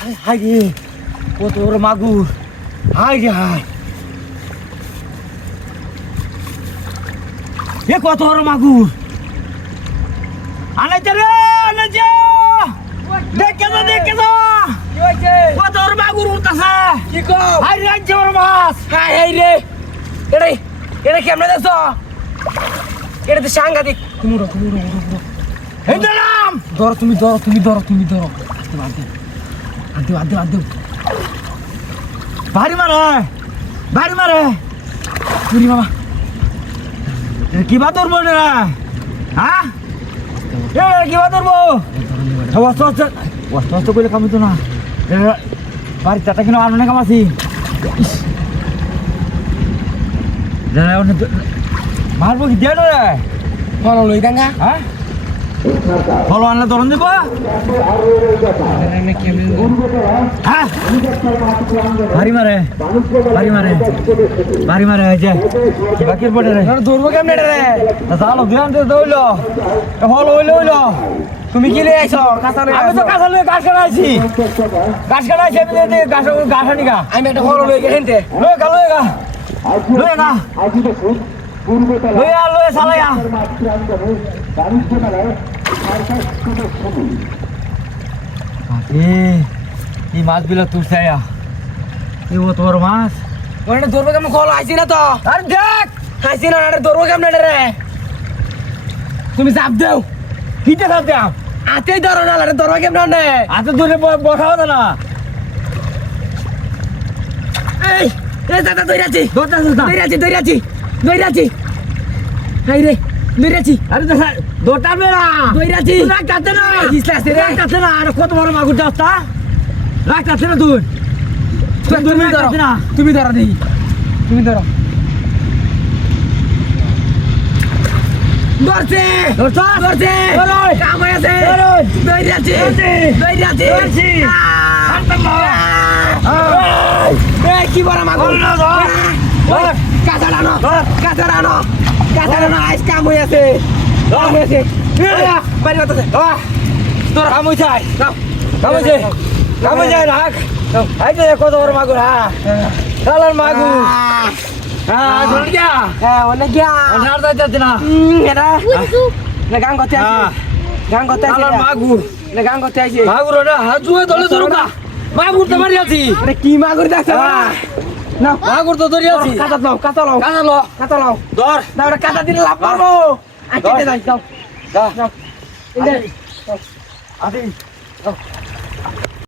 high রে কত বড় মাগুর হাই রে হাই এ কত বড় মাগুর আনাইতে রে আনাইতে দেখে তো কত বড় মাগুর উঠতাছে কি কও হাই রে আজ বড় মাছ হাই হাই রে এটা কেমনে দেখছো এটা তো সাংঘাতিক তুমি এই দাঁড়াম ধরো তুমি ধরো আদে ভারী মারে পুরি মামা কি বা ধরবো রে হ্যাঁ কি বা ধরবো অস্ত করলে কামিতো না বাড়ির চাটা কিনা আনো না কামাছি মারবো কি দিয়ে রে বলো লই গাঙ্গা হ্যাঁ ফলো আনলে ধরন দিব হ্যাঁ ভারী মারে হয়েছে বাকির পড়ে রে ধরবো কেমনে রে চালো ধ্যান দিয়ে দৌড়ল ফলো হইলো তুমি কি লই আইছো কাঁচা লই আমি তো কাঁচা লই গাছ কাটাইছি আমি গাছ নিগা আমি একটা ফল লই গেছেনতে লই চালাইয়া এই মাছ বিলা তুলছে এই তোমার মাছ ওটা ধরবো কেমন কল আইছি না তো আরে দেখ আইছি না এটা ধরবো কেমনে রে তুমি চাপ দেও কিতে খাব দেও আতেই ধরো না এটা ধরবো কেমনে হাতে ধরে বসাও না এই দাদা দইরাছি দৌড়টা হাই রে দইরাছি আরে দেখা দৌড়টা মেরা দইরাছি রাখতে না কিসলা আছে রে রাখতে না আরে কত বড় মাগুর যাস্তা রাখতে না তুই তুমি ধরো দেখি তুমি ধরো ধরছে কাম হয়েছে দইরাছি কি বড় মাগুর কাঁচা রানো আইস কাম হয়েছে বাড়ি বাতাছে তোর কামই চাই কামই যায় রাখ এই যে কত বড় মাগুর হ্যাঁ কালার মাগুর হ্যাঁ শোন গিয়া হ্যাঁ অনেক গিয়া আর যাইতে না এটা না গান করতে কালার মাগুর গান করতে আইছে মাগুর না হাজুয়ে দলে ধরুকা মাগুর তো মারি আছি আরে কি মাগুর দেখছ না মাগুর তো ধরি আছি কাঁচা লাও ধর না ওটা কাঁচা দিলে লাভ পাবো আইতে যাই যাও যা যাও আদি